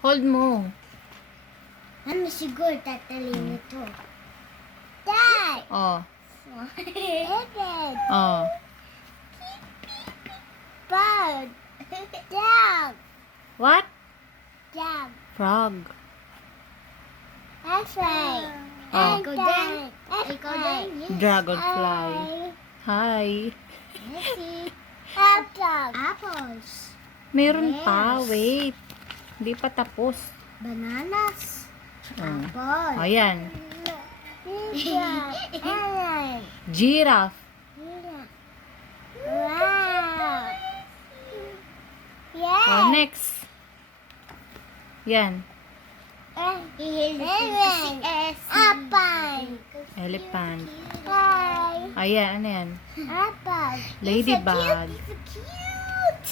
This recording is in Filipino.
Hold mo. Ano siguro tatalin ito? Dad! Oh. Dad! Oh. Bird! Dog! What? Dog! Frog. That's right. Oh. Ikaw din. Ikaw din. Dragonfly. Hi. Apple. Apples. Meron pa. Yes. Wait. Hindi pa tapos. Bananas. Oh. Apple. Ayan. Lemon. Giraffe. Wow. Yes. Oh, next. Yan. Lemon. Apple. Elephant. Bye. Ayan, ano yan? Apple. Ladybug. It's so cute.